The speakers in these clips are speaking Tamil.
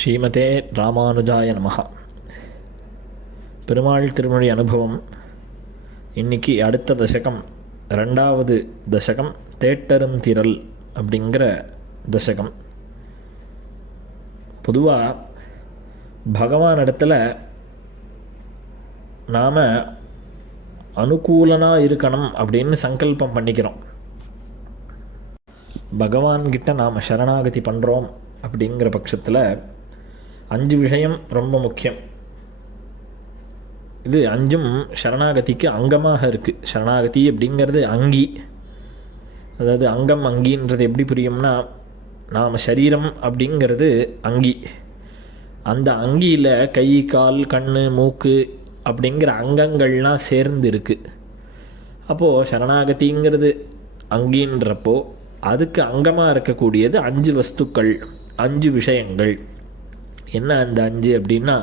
ஸ்ரீமதே ராமானுஜாய நமஹ. பெருமாள் திருமொழி அனுபவம். இன்றைக்கி அடுத்த தசகம், ரெண்டாவது தசகம், தேட்டரும் திரள் அப்படிங்கிற தசகம். பொதுவாக பகவான் இடத்துல நாம் அனுகூலனாக இருக்கணும் அப்படின்னு சங்கல்பம் பண்ணிக்கிறோம். பகவான்கிட்ட நாம் சரணாகதி பண்ணுறோம் அப்படிங்கிற பட்சத்தில் 5 விஷயம் ரொம்ப முக்கியம். இது 5ம் சரணாகதிக்கு அங்கமாக இருக்குது. சரணாகதி அப்படிங்கிறது அங்கி. அதாவது அங்கம் அங்கின்றது எப்படி புரியும்னா, நாம் சரீரம் அப்படிங்கிறது அங்கி. அந்த அங்கியில் கை, கால், கண், மூக்கு அப்படிங்கிற அங்கங்கள்லாம் சேர்ந்து இருக்குது. அப்போது சரணாகதிங்கிறது அங்கின்றப்போ அதுக்கு அங்கமாக இருக்கக்கூடியது 5 வஸ்துக்கள், 5 விஷயங்கள். என்ன அந்த 5 அப்படின்னா,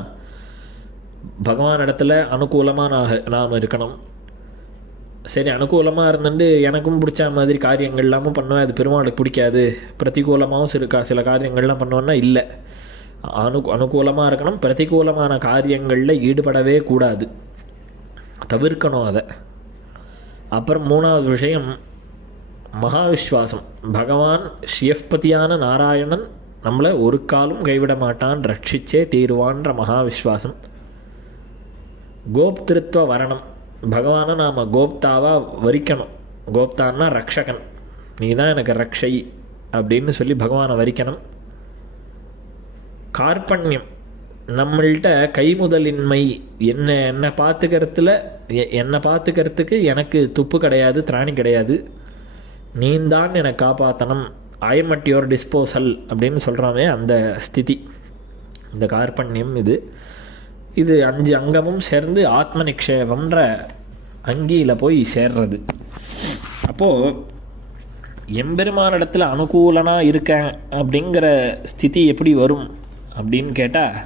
பகவான் இடத்துல அனுகூலமாக நாம் இருக்கணும். சரி, அனுகூலமாக இருந்துட்டு எனக்கும் பிடிச்ச மாதிரி காரியங்கள் இல்லாமல் பண்ணுவேன், அது பெருமாளுக்கு பிடிக்காது. பிரதிகூலமாகவும் சில காரியங்கள்லாம் பண்ணுவேன்னா இல்லை, அனுகூலமாக இருக்கணும். பிரதிகூலமான காரியங்களில் ஈடுபடவே கூடாது, தவிர்க்கணும் அதை. அப்புறம் 3வது விஷயம் மகாவிஸ்வாசம். பகவான் ஸ்ரீயப்பதியான நாராயணன் நம்மளை ஒரு காலும் கைவிட மாட்டான், ரட்சிச்சே தீருவான்ற மகாவிஸ்வாசம். கோப்திருத்துவ வரணம். பகவானை நாம் கோப்தாவாக வரிக்கணும். கோப்தான்னா ரக்ஷகன், நீ தான் எனக்கு ரக்ஷை அப்படின்னு சொல்லி பகவானை வரிக்கணும். கார்பண்யம். நம்மள்கிட்ட கைமுதலின்மை. என்னை பார்த்துக்கிறதுக்கு எனக்கு துப்பு கிடையாது, திராணி கிடையாது. நீந்தான் என்னை காப்பாற்றணும். I am at your disposal அப்படின்னு சொல்கிறாமே அந்த ஸ்திதி, இந்த கார்பண்யம். இது 5 அங்கமும் சேர்ந்து ஆத்ம நிக்ஷேபம்ன்ற அங்கியில் போய் சேர்றது. அப்போது எம்பெருமானிடத்தில் அனுகூலனாக இருக்கேன் அப்படிங்கிற ஸ்திதி எப்படி வரும் அப்படின்னு கேட்டால்,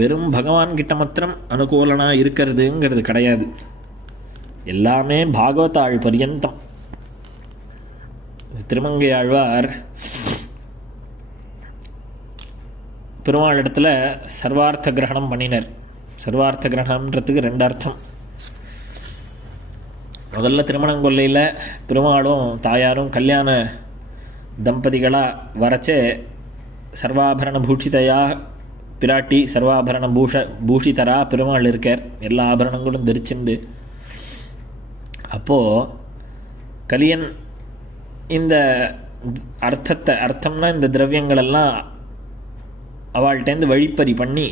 வெறும் பகவான்கிட்ட மாத்திரம் அனுகூலனாக இருக்கிறதுங்கிறது கிடையாது. எல்லாமே பாகவதாள் பர்யந்தம். திருமங்கை ஆழ்வார் பெருமாள் இடத்துல சர்வார்த்த கிரகணம் பண்ணினர். சர்வார்த்த கிரகணம்ன்றதுக்கு 2 அர்த்தம். முதல்ல திருமணங்கொல்லையில் பெருமாளும் தாயாரும் கல்யாண தம்பதிகளாக வரச்சே சர்வாபரண பூஷிதையாக பிராட்டி சர்வாபரண பூஷிதராக பெருமாள் இருக்கார், எல்லா ஆபரணங்களும் தரிச்சுண்டு. அப்போது கலியன் இந்த அர்த்தம்னா இந்த திரவியங்களெல்லாம் அவள்கிட்டேருந்து வழிப்பறி பண்ணி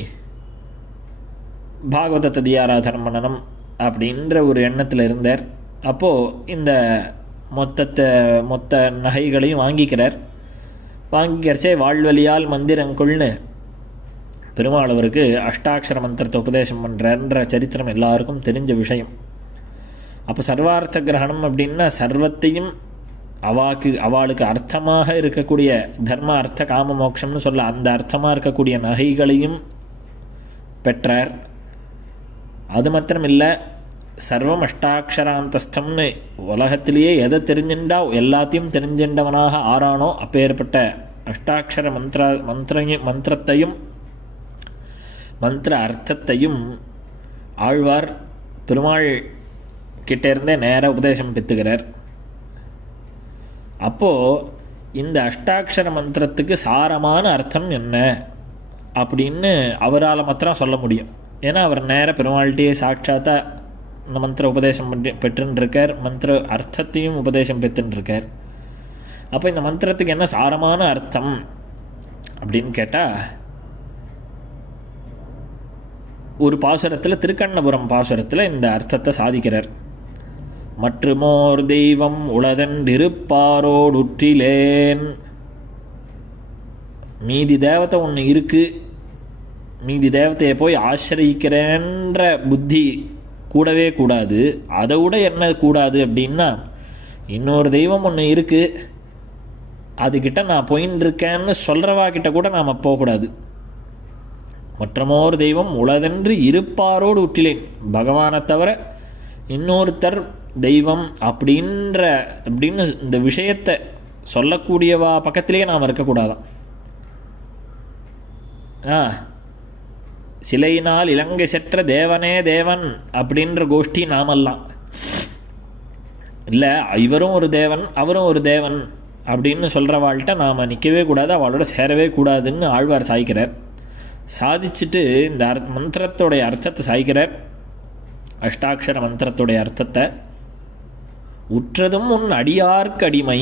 பாகவதத்தை தியாராதனம் பண்ணணும் அப்படின்ற ஒரு எண்ணத்தில் இருந்தார். அப்போது இந்த மொத்த நகைகளையும் வாங்கிக்கிறச்சே வாழ்வழியால் மந்திரங்கொள்னு பெருமாள் அவருக்கு அஷ்டாட்சர மந்திரத்தை உபதேசம் பண்ணுறன்ற சரித்திரம் எல்லாருக்கும் தெரிஞ்ச விஷயம். அப்போ சர்வார்த்த கிரகணம் அப்படின்னா சர்வத்தையும் அவளுக்கு அர்த்தமாக இருக்கக்கூடிய தர்ம அர்த்த காம மோட்சம்னு சொல்ல அந்த அர்த்தமாக இருக்கக்கூடிய நகைகளையும் பெற்றார். அது மாத்திரம் இல்லை, சர்வம் அஷ்டாட்சராந்தஸ்தம்னு உலகத்திலேயே எதை தெரிஞ்சுண்டா எல்லாத்தையும் தெரிஞ்சின்றவனாக ஆறானோ அப்பேற்பட்ட அஷ்டாட்சர மந்திரத்தையும் மந்திர அர்த்தத்தையும் ஆழ்வார் பெருமாள் கிட்டேருந்தே நேராக உபதேசம் பெற்றுகிறார். அப்போது இந்த அஷ்டாட்சர மந்திரத்துக்கு சாரமான அர்த்தம் என்ன அப்படின்னு அவரால் மாத்திரம் சொல்ல முடியும். ஏன்னா அவர் நேராக பெருமாள்கிட்டே சாட்சாத்தாக இந்த மந்திர உபதேசம் பெற்றுருக்கார், மந்திர அர்த்தத்தையும் உபதேசம் பெற்றுருக்கார். அப்போ இந்த மந்திரத்துக்கு என்ன சாரமான அர்த்தம் அப்படின்னு கேட்டால், ஒரு பாசுரத்தில், திருக்கண்ணபுரம் பாசுரத்தில் இந்த அர்த்தத்தை சாதிக்கிறார். மற்றுமோர் தெய்வம் உளதென்றிருப்பாரோடுற்றிலேன். மீதி தேவத்தை ஒன்று இருக்குது, மீதி தேவத்தையை போய் ஆசிரியிக்கிறேன்ற புத்தி கூடவே கூடாது. அதை விட என்ன கூடாது அப்படின்னா, இன்னொரு தெய்வம் ஒன்று இருக்குது, அதுக்கிட்ட நான் போயின்னு இருக்கேன்னு சொல்கிறவா கிட்ட கூட நாம் போகக்கூடாது. மற்றமோர் தெய்வம் உளதென்று இருப்பாரோடு உற்றிலேன். பகவானை தவிர இன்னொருத்தர் தெய்வம் அப்படின்னு இந்த விஷயத்தை சொல்லக்கூடியவா பக்கத்திலேயே நாம் இருக்கக்கூடாதான். சிலையினால் இலங்கை செற்ற தேவனே தேவன் அப்படின்ற கோஷ்டி நாமெல்லாம் இல்லை. இவரும் ஒரு தேவன் அவரும் ஒரு தேவன் அப்படின்னு சொல்கிறவாள்கிட்ட நாம் நிற்கவே கூடாது, அவளோட சேரவே கூடாதுன்னு ஆழ்வார் சாய்க்கிறார். சாதிச்சுட்டு இந்த மந்திரத்தோடைய அர்த்தத்தை சாய்க்கிறார். அஷ்டாட்சர மந்திரத்துடைய அர்த்தத்தை, உற்றதும் உன் அடியார்க்கு அடிமை,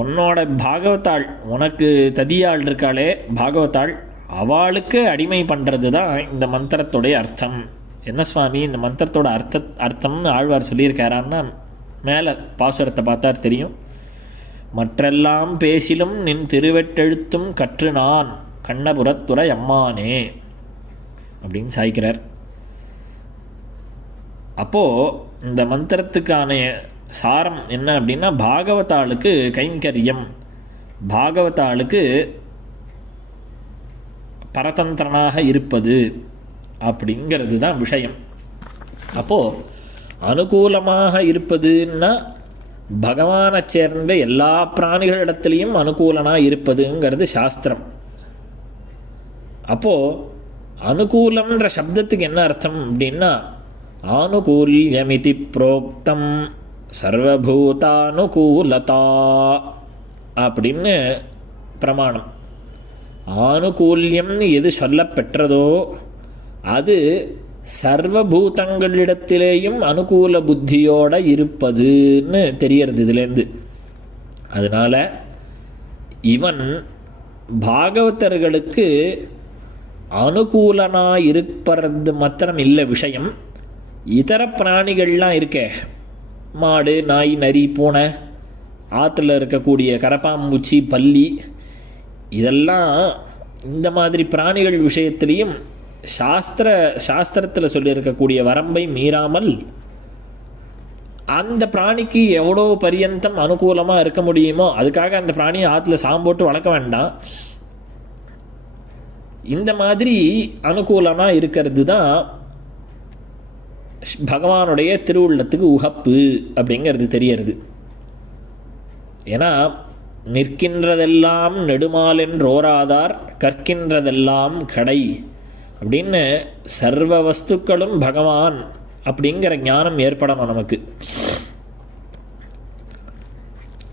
உன்னோட பாகவத்தாள், உனக்கு ததியாள் இருக்காளே பாகவத்தாள், அவளுக்கு அடிமை பண்ணுறது தான் இந்த மந்திரத்துடைய அர்த்தம். என்ன சுவாமி இந்த மந்திரத்தோட அர்த்தம்னு ஆழ்வார் சொல்லியிருக்காரான்னா மேலே பாசுரத்தை பார்த்தார் தெரியும். மற்றெல்லாம் பேசிலும் நின் திருவெட்டெழுத்தும் கற்று நான் கண்ணபுரத்துறை அம்மானே அப்படின்னு சாய்க்கிறார். அப்போது இந்த மந்திரத்துக்கான சாரம் என்ன அப்படின்னா, பாகவதாளுக்கு கைங்கரியம், பாகவதாளுக்கு பரதந்திரனாக இருப்பது அப்படிங்கிறது தான் விஷயம். அப்போது அனுகூலமாக இருப்பதுன்னா பகவானை சேர்ந்த எல்லா பிராணிகளிடத்துலையும் அனுகூலனாக இருப்பதுங்கிறது சாஸ்திரம். அப்போது அனுகூலம்ன்ற சப்தத்துக்கு என்ன அர்த்தம் அப்படின்னா, ஆனுகூல்யமிதி புரோக்தம் சர்வபூதானுகூலதா அப்படின்னு பிரமாணம். ஆனுகூல்யம்னு எது சொல்லப்பெற்றதோ அது சர்வபூதங்களிடத்திலேயும் அனுகூல புத்தியோடு இருப்பதுன்னு தெரியறது இதுலேருந்து. அதனால் இவன் பாகவதர்களுக்கு அனுகூலனாக இருப்பது மாத்திரம் இல்லை விஷயம். இதர பிராணிகள்லாம் இருக்கே, மாடு நாய் நரி பூனை, ஆற்றுல இருக்கக்கூடிய கரப்பாம்பூச்சி பல்லி, இதெல்லாம் இந்த மாதிரி பிராணிகள் விஷயத்திலையும் சாஸ்திரத்தில் சொல்லியிருக்கக்கூடிய வரம்பை மீறாமல் அந்த பிராணிக்கு எவ்வளோ பரியந்தம் அனுகூலமாக இருக்க முடியுமோ அதுக்காக அந்த பிராணியை ஆற்றுல சாம்போட்டு வளர்க்க வேண்டாம். இந்த மாதிரி அனுகூலமாக இருக்கிறது தான் பகவானுடைய திருவுள்ளத்துக்கு உகப்பு அப்படிங்கிறது தெரியறது. ஏன்னா நிற்கின்றதெல்லாம் நெடுமாலென்றோராதார் கற்கின்றதெல்லாம் கடை அப்படின்னு சர்வ வஸ்துக்களும் பகவான் அப்படிங்கிற ஞானம் ஏற்படணும் நமக்கு.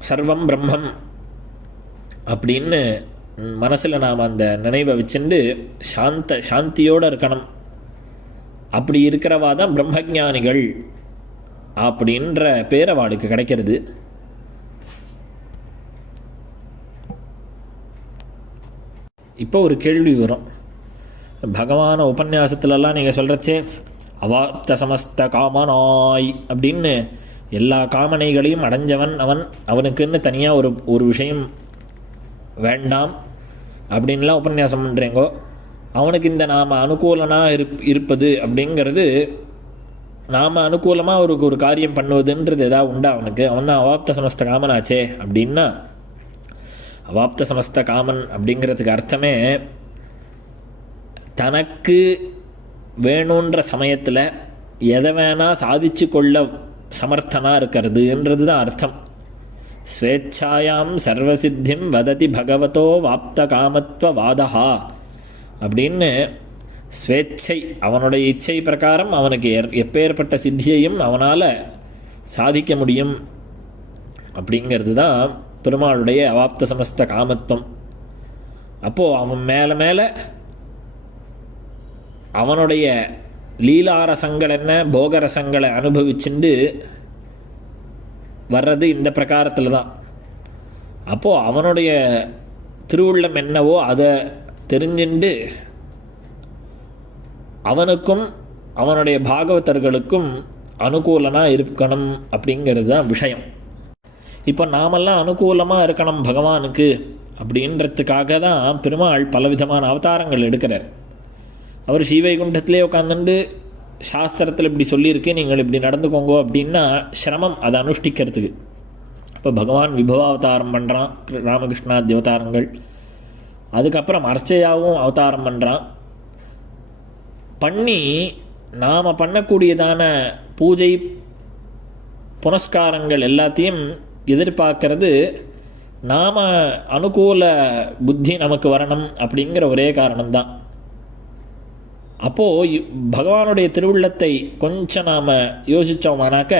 சர்வம் பிரம்மம் அப்படின்னு மனசில் நாம் அந்த நினைவை வச்சுட்டு சாந்தியோடு இருக்கணும். அப்படி இருக்கிறவா தான் பிரம்மஞானிகள் அப்படின்ற பேர் அவளுக்கு கிடைக்கிறது. இப்போ ஒரு கேள்வி வரும், பகவான உபன்யாசத்துலலாம் நீங்கள் சொல்கிறச்சே அவாப்த சமஸ்த காமனாய் அப்படின்னு எல்லா காமனைகளையும் அடைஞ்சவன் அவன், அவனுக்குன்னு தனியாக ஒரு விஷயம் வேண்டாம் அப்படின்லாம் உபன்யாசம் பண்ணுறேங்கோ. அவனுக்கு இந்த நாம் அனுகூலனாக இருப்பது அப்படிங்கிறது, நாம் அனுகூலமாக ஒரு காரியம் பண்ணுவதுன்றது எதாவது உண்டா அவனுக்கு? அவன் தான் அவாப்த சமஸ்த காமனாச்சே அப்படின்னா, அவாப்த சமஸ்த காமன் அப்படிங்கிறதுக்கு அர்த்தமே தனக்கு வேணுன்ற சமயத்தில் எதை வேணால் சாதிச்சு கொள்ள சமர்த்தனாக இருக்கிறதுன்றது தான் அர்த்தம். ஸ்வேச்சாயாம் சர்வசித்திம் வததி பகவதோ வாப்த காமத்வ வாதஹா அப்படின்னு ஸ்வேச்சை, அவனுடைய இச்சை பிரகாரம் அவனுக்கு எப்பேற்பட்ட சித்தியையும் அவனால் சாதிக்க முடியும் அப்படிங்கிறது தான் பெருமாளுடைய அவாப்த சமஸ்த காமத்துவம். அப்போது அவன் மேலே மேலே அவனுடைய லீலாரசங்கள் என்ன போகரசங்களை அனுபவிச்சுண்டு வர்றது இந்த பிரகாரத்தில் தான். அப்போது அவனுடைய திருவுள்ளம் என்னவோ அதை தெரிஞ்சுண்டு அவனுக்கும் அவனுடைய பாகவதர்களுக்கும் அனுகூலனாக இருக்கணும் அப்படிங்கிறது தான் விஷயம். இப்போ நாமெல்லாம் அனுகூலமாக இருக்கணும் பகவானுக்கு அப்படின்றதுக்காக தான் பெருமாள் பலவிதமான அவதாரங்கள் எடுக்கிறார். அவர் ஸ்ரீவைகுண்டத்திலே உட்காந்துட்டு சாஸ்திரத்தில் இப்படி சொல்லியிருக்கு, நீங்கள் இப்படி நடந்துக்கோங்க அப்படின்னா சிரமம் அதை அனுஷ்டிக்கிறதுக்கு. இப்போ பகவான் விபவாவதாரம் பண்ணுறான், ராமகிருஷ்ணாதி அவதாரங்கள், அதுக்கப்புறம் அர்ச்சையாவும் அவதாரம் பண்ணுறான். பண்ணி நாம் பண்ணக்கூடியதான பூஜை புனஸ்காரங்கள் எல்லாத்தையும் எதிர்பார்க்கறது நாம் அனுகூல புத்தி நமக்கு வரணும் அப்படிங்கிற ஒரே காரணம்தான். அப்போது பகவானுடைய திருவுள்ளத்தை கொஞ்சம் நாம் யோசித்தோமானாக்க,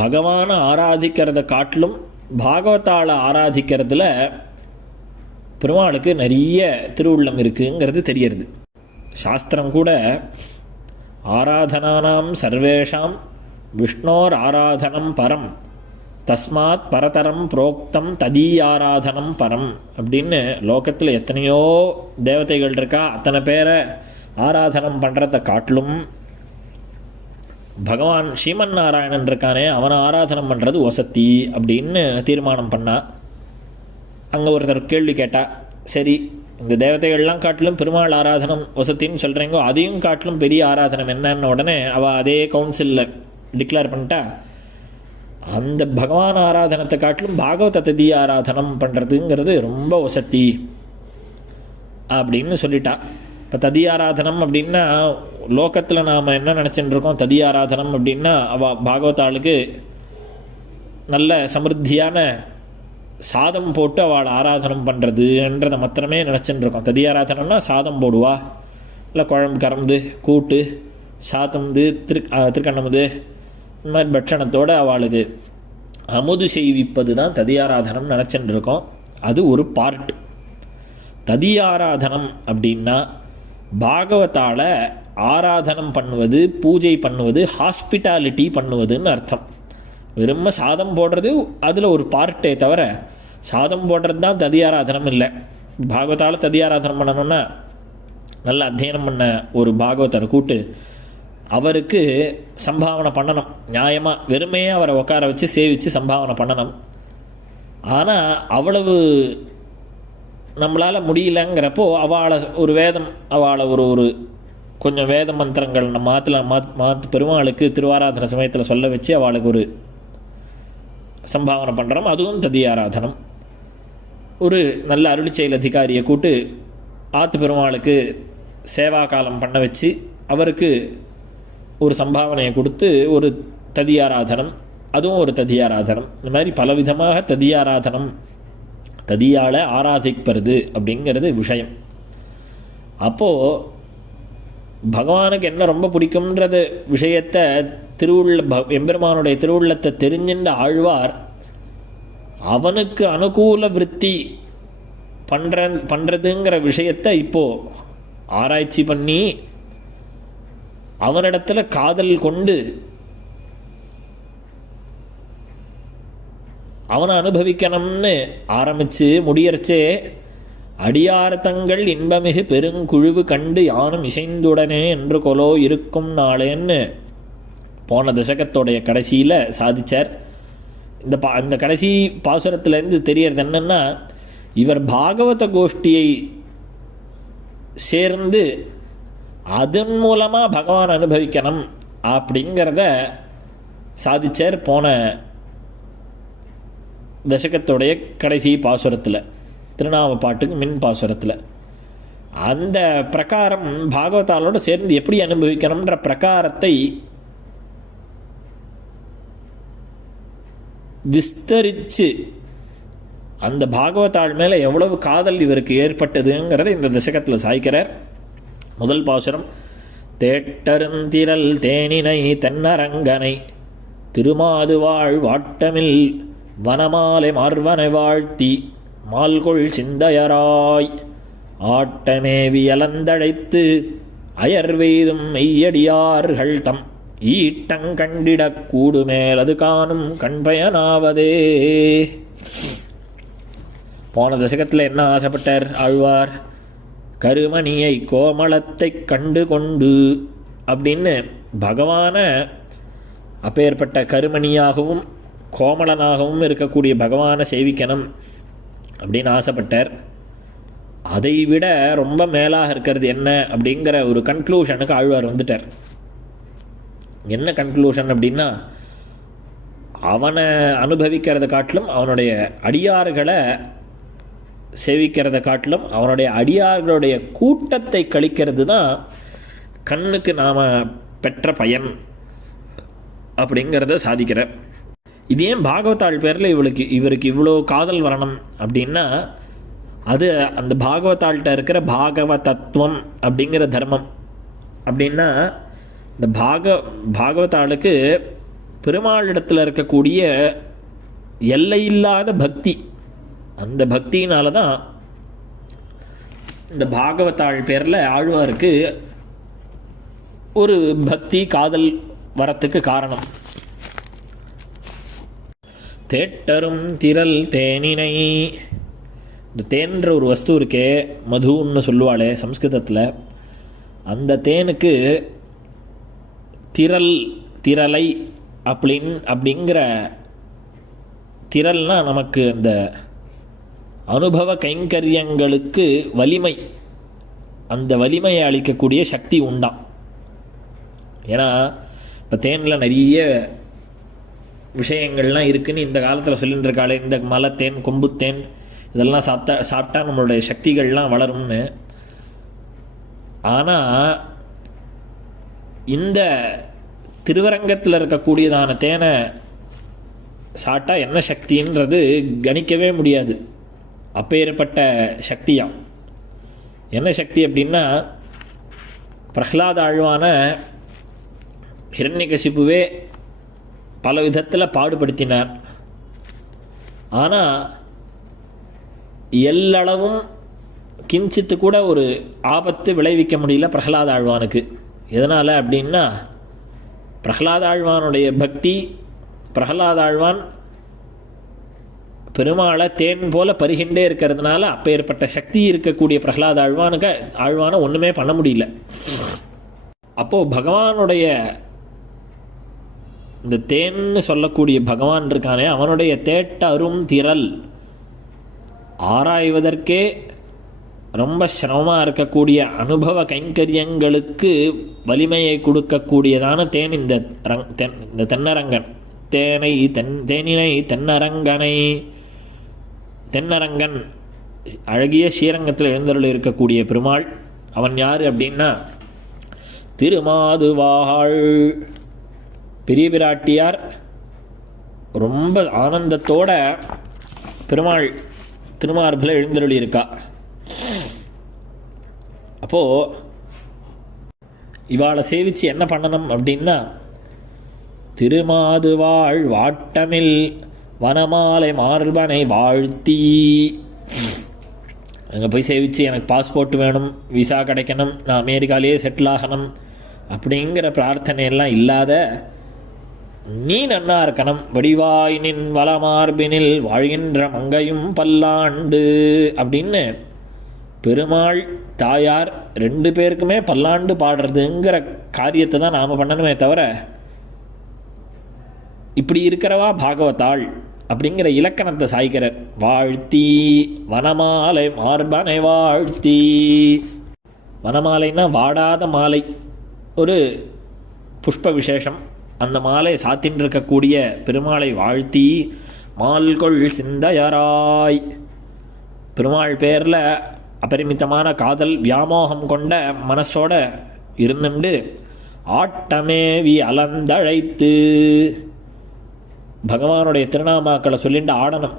பகவானை ஆராதிக்கிறத காட்டிலும் பாகவதாளை ஆராதிக்கிறதுல பெருமாளுக்கு நிறைய திருவுள்ளம் இருக்குங்கிறது தெரியறது. சாஸ்திரம் கூட ஆராதனானாம் சர்வேஷாம் விஷ்ணோர் ஆராதனம் பரம் தஸ்மாத் பரதரம் புரோக்தம் ததீயாராதனம் பரம் அப்படின்னு லோகத்தில் எத்தனையோ தேவதைகள் இருக்கா, அத்தனை பேரை ஆராதனம் பண்ணுறதை காட்டிலும் பகவான் ஸ்ரீமன் நாராயணன் இருக்கானே அவனை ஆராதனம் பண்ணுறது வசத்தி அப்படின்னு தீர்மானம் பண்ணா. அங்கே ஒருத்தர் கேள்வி கேட்டா, சரி இந்த தேவதைகள்லாம் காட்டிலும் பெருமாள் ஆராதனம் வசத்தின்னு சொல்கிறீங்கோ, அதையும் காட்டிலும் பெரிய ஆராதனம் என்னன்னு உடனே அவள் அதே கவுன்சிலில் டிக்ளேர் பண்ணிட்டா, அந்த பகவான் ஆராதனத்தை காட்டிலும் பாகவத ததி ஆராதனம் பண்ணுறதுங்கிறது ரொம்ப வசத்தி அப்படின்னு சொல்லிட்டா. இப்போ ததி ஆராதனம் அப்படின்னா லோகத்தில் நாம் என்ன நினச்சிட்டு இருக்கோம், ததி ஆராதனம் அப்படின்னா அவள் பாகவதாளுக்கு நல்ல சமிருத்தியான சாதம் போட்டு அவள் ஆராதனம் பண்ணுறதுன்றதை மாத்திரமே நினச்சிட்டு இருக்கோம். ததி ஆராதனம்னா சாதம் போடுவா, இல்லை குழம்பு கறந்து கூட்டு சாத்தமுது திருக்கண்ணமுது இந்த மாதிரி பட்சணத்தோடு அவளுக்கு அமுது செய்விப்பது தான் ததியாராதனம் நினச்சின்னு இருக்கோம். அது ஒரு பார்ட். ததியாராதனம் அப்படின்னா பாகவதால ஆராதனம் பண்ணுவது, பூஜை பண்ணுவது, ஹாஸ்பிட்டாலிட்டி பண்ணுவதுன்னு அர்த்தம். வெறும் சாதம் போடுறது அதில் ஒரு பார்ட்டே தவிர சாதம் போடுறது தான் ததியாராதனம் இல்லை. பாகவதால் ததியாராதனம் பண்ணணும்னா நல்ல அத்தியனம் பண்ண ஒரு பாகவதரை கூட்டு அவருக்கு சம்பாவனை பண்ணணும். நியாயமாக வெறுமையே அவரை உட்கார வச்சு சேவித்து சம்பாவனை பண்ணணும். ஆனால் அவ்வளவு நம்மளால் முடியலங்கிறப்போ அவளை ஒரு வேதம், அவளை ஒரு கொஞ்சம் வேத மந்திரங்கள் நம்ம மாற்று பெருமாளுக்கு திருவாராதன சமயத்தில் சொல்ல வச்சு அவளுக்கு ஒரு சம்பாவனை பண்ணுறோம். அதுவும் ததி ஆராதனம். ஒரு நல்ல அருளிச்செயல் அதிகாரியை கூட்டு ஆத்து பெருமாளுக்கு சேவா காலம் பண்ண வச்சு அவருக்கு ஒரு சம்பாவனையை கொடுத்து ஒரு ததியாராதனம், அதுவும் ஒரு ததியாராதனம். இந்த மாதிரி பலவிதமாக ததியாராதனம், ததியால் ஆராதிப்பது அப்படிங்கிறது விஷயம். அப்போது பகவானுக்கு என்ன ரொம்ப பிடிக்கும்ன்றது விஷயத்தை எம்பெருமானுடைய திருவுள்ளத்தை தெரிஞ்சின்ற ஆழ்வார் அவனுக்கு அனுகூல விருத்தி பண்ணுறதுங்கிற விஷயத்தை இப்போது ஆராய்ச்சி பண்ணி அவனிடத்துல காதல் கொண்டு அவனை அனுபவிக்கணும்னு ஆரம்பித்து முடியறச்சே அடியார் தங்கள் இன்பமிகு பெருங்குழுவு கண்டு யானும் இசைந்துடனே என்று கொலோ இருக்கும் நாளேன்னு போன தசகத்தோடைய கடைசியில் சாதித்தார். இந்த கடைசி பாசுரத்துலேருந்து தெரியறது என்னென்னா, இவர் பாகவத கோஷ்டியை சேர்ந்து அதன் மூலமாக பகவான் அனுபவிக்கணும் அப்படிங்கிறத சாதிச்சார் போன தசகத்துடைய கடைசி பாசுரத்தில், திருநாம பாட்டுக்கு மின் பாசுரத்தில். அந்த பிரகாரம் பாகவதாலோடு சேர்ந்து எப்படி அனுபவிக்கணும்ன்ற பிரகாரத்தை விஸ்தரித்து அந்த பாகவதாள் மேலே எவ்வளவு காதல் இவருக்கு ஏற்பட்டதுங்கிறத இந்த தசகத்தில் சாய்க்கிறார். முதல் பாசுரம், தேட்டருந்திரல் தேனினை தென்னரங்கனை திருமாதுவாழ் வாட்டமில் வனமாலை மார்வனை வாழ்த்தி மால்கொள் சிந்தையராய் ஆட்டமேவி அலந்தழைத்து அயர்வெய்தும் மெய்யடியார்கள் தம் ஈட்டங்கண்டிடக் கூடுமேல் அது காணும் கண்பயனாவதே. போன தசகத்தில் என்ன ஆசைப்பட்டார் ஆழ்வார்? கருமணியை கோமளத்தை கண்டு கொண்டு அப்படின்னு பகவானை அப்பேற்பட்ட கருமணியாகவும் கோமளனாகவும் இருக்கக்கூடிய பகவானை சேவிக்கணும் அப்படின்னு ஆசைப்பட்டார். அதை விட ரொம்ப மேலாக இருக்கிறது என்ன அப்படிங்கிற ஒரு கன்க்ளூஷனுக்கு ஆழ்வார் வந்துட்டார். என்ன கன்க்ளூஷன் அப்படின்னா, அவனை அனுபவிக்கிறத காட்டிலும் அவனுடைய அடியார்களை சேவிக்கிறத காட்டிலும் அவனுடைய அடியார்களுடைய கூட்டத்தை கழிக்கிறது தான் கண்ணுக்கு நாம் பெற்ற பயன் அப்படிங்கிறத சாதிக்கிற. இது ஏன் பாகவதாள் பேரில் இவருக்கு இவ்வளோ காதல் வரணும் அப்படின்னா, அது அந்த பாகவதாள்கிட்ட இருக்கிற பாகவதத்துவம் அப்படிங்கிற தர்மம். அப்படின்னா இந்த பாகவதாளுக்கு பெருமாளிடத்தில் இருக்கக்கூடிய எல்லையில்லாத பக்தி, அந்த பக்தியினால தான் இந்த பாகவதாள் பேரில் ஆழ்வாருக்கு ஒரு பக்தி காதல் வரத்துக்கு காரணம். தேட்டரும் திரள் தேனினை, இந்த தேன்ற ஒரு வஸ்து இருக்கே, மதுன்னு சொல்லுவாளே சம்ஸ்கிருதத்தில், அந்த தேனுக்கு திரளை அப்படிங்கிற திரள்னால் நமக்கு அந்த அனுபவ கைங்கரியங்களுக்கு வலிமை, அந்த வலிமையை அளிக்கக்கூடிய சக்தி உண்டாம். ஏன்னா இப்போ தேனில் நிறைய விஷயங்கள்லாம் இருக்குதுன்னு இந்த காலத்தில் சொல்லிட்டு இருக்காளே, இந்த மலைத்தேன் கொம்புத்தேன் இதெல்லாம் சாப்பிட்டா நம்மளுடைய சக்திகள்லாம் வளரும்னு. ஆனால் இந்த திருவரங்கத்தில் இருக்கக்கூடியதான தேனை சாப்பிட்டா என்ன சக்தின்றது கணிக்கவே முடியாது. அப்பேற்பட்ட சக்தியாம். என்ன சக்தி அப்படின்னா, பிரஹ்லாத ஆழ்வான ஹிரண்யகசிபுவே பல விதத்தில் பாடுபடுத்தினார். ஆனால் எல்லளவும் கிஞ்சித்து கூட ஒரு ஆபத்து விளைவிக்க முடியல பிரஹ்லாத ஆழ்வானுக்கு. எதனால் அப்படின்னா, பிரஹ்லாத ஆழ்வானுடைய பக்தி, பிரஹ்லாத ஆழ்வான் பெருமாளை தேன் போல பருகின்றே இருக்கிறதுனால அப்பேற்பட்ட சக்தி இருக்கக்கூடிய பிரஹ்லாத ஆழ்வானை ஒன்றுமே பண்ண முடியல. அப்போது பகவானுடைய இந்த தேன்னு சொல்லக்கூடிய பகவான் இருக்கானே, அவனுடைய தேட்டரும் திரள் ஆராய்வதற்கே ரொம்ப சிரமமாக இருக்கக்கூடிய அனுபவ கைங்கரியங்களுக்கு வலிமையை கொடுக்கக்கூடியதான தேன் இந்த தென்னரங்கன். தேனினை தென்னரங்கன் அழகிய ஸ்ரீரங்கத்தில் எழுந்தருள் இருக்கக்கூடிய பெருமாள். அவன் யார் அப்படின்னா, திருமாதுவாள் பெரிய பிராட்டியார் ரொம்ப ஆனந்தத்தோட பெருமாள் திருமார்பில் எழுந்தருளி இருக்கா. அப்போது இவாளை சேவித்து என்ன பண்ணணும் அப்படின்னா, திருமாதுவாள் வாட்டமில் வனமாலை மார்பனை வாழ்த்தி, அங்கே போய் சேவித்து எனக்கு பாஸ்போர்ட் வேணும், விசா கிடைக்கணும், நான் அமெரிக்காலேயே செட்டில் ஆகணும் அப்படிங்கிற பிரார்த்தனையெல்லாம் இல்லாத, நீ நன்னா இருக்கணும், வடிவாயினின் வளமார்பினில் வாழ்கின்ற மங்கையும் பல்லாண்டு அப்படின்னு பெருமாள் தாயார் ரெண்டு பேருக்குமே பல்லாண்டு பாடுறதுங்கிற காரியத்தை தான் நாம் பண்ணணுமே தவிர, இப்படி இருக்கிறவா பாகவதாள் அப்படிங்கிற இலக்கணத்தை சாய்க்கிறார். வாழ்த்தி வனமாலை மார்பனை வாழ்த்தி, வனமாலைன்னா வாடாத மாலை, ஒரு புஷ்ப விசேஷம். அந்த மாலை சாத்தின் இருக்கக்கூடிய பெருமாளை வாழ்த்தி மால்கொள் சிந்தையராய், பெருமாள் பேரில் அபரிமிதமான காதல் வியாமோகம் கொண்ட மனசோட இருந்துண்டு ஆட்டமேவி அலந்தழைத்து, பகவானுடைய திருநாமாக்களை சொல்லிட்டு ஆடணும்.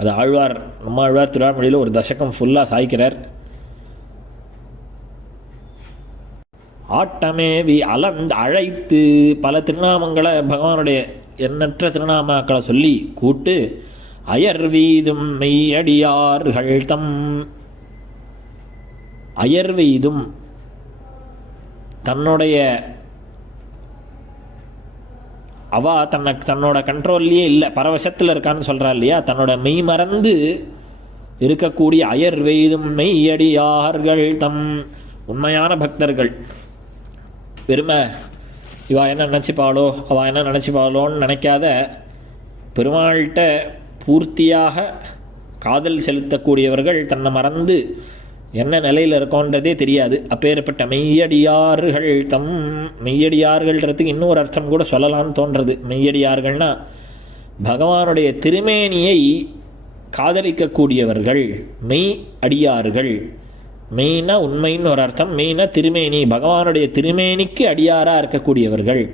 அது ஆழ்வார், நம்ம ஆழ்வார் திருவாமொழியில் ஒரு தசகம் ஃபுல்லாக சாய்க்கிறார். ஆட்டமேவி அழைத்து பல திருநாமங்களை, பகவானுடைய எண்ணற்ற திருநாமாக்களை சொல்லி கூட்டு அயர்வீதும் மெய்யடியார்கள் தம், அயர்வெய்தும் தன்னுடைய தன்னோட கண்ட்ரோல்லையே இல்லை, பரவசத்தில் இருக்கான்னு சொல்கிறா இல்லையா, தன்னோட மெய் மறந்து இருக்கக்கூடிய அயர்வெய்தும் மெய்யடியார்கள் தம், உண்மையான பக்தர்கள். பெருமை இவா என்ன நினச்சிப்பாளோ அவள் என்ன நினச்சிப்பாளோன்னு நினைக்காத, பெருமாள்கிட்ட பூர்த்தியாக காதல் செலுத்தக்கூடியவர்கள் தன்னை மறந்து என்ன நிலையில் இருக்கோன்றதே தெரியாது. அப்பேற்பட்ட மெய்யடியார்கள் தம், மெய்யடியார்கள்ன்றதுக்கு இன்னொரு அர்த்தம் கூட சொல்லலான்னு தோன்றது. மெய்யடியார்கள்னால் பகவானுடைய திருமேனியை காதலிக்கக்கூடியவர்கள் மெய் அடியார்கள். மெய்னா உண்மைன்னு ஒரு அர்த்தம், மெய்னா திருமேனி, பகவானுடைய திருமேனிக்கு அடியாராக இருக்கக்கூடியவர்கள்.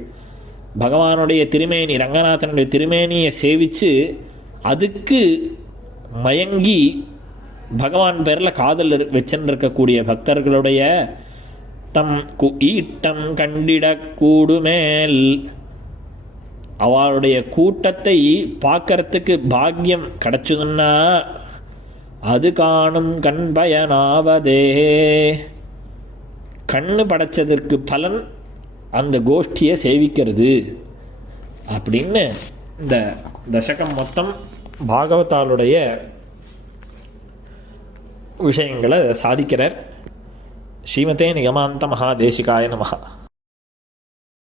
பகவானுடைய திருமேனி, ரங்கநாதனுடைய திருமேனியை சேவித்து அதுக்கு மயங்கி பகவான் பேரில் காதல் வச்சுருக்கக்கூடிய பக்தர்களுடைய தம் ஈட்டம் கண்டிடக்கூடுமேல் அவளுடைய கூட்டத்தை பார்க்கறதுக்கு பாக்கியம் கிடச்சதுன்னா அது காணும் கண் பயனாவதே. கண்ணு படைச்சதற்கு பலன் அந்த கோஷ்டியை சேவிக்கிறது அப்படின்னு இந்த தசகம் மொத்தம் பாகவதாளுடைய விஷயங்களை சாதிக்கிறார். ஸ்ரீமதே நிகமாந்த மகாதேசிகாய நமஹ.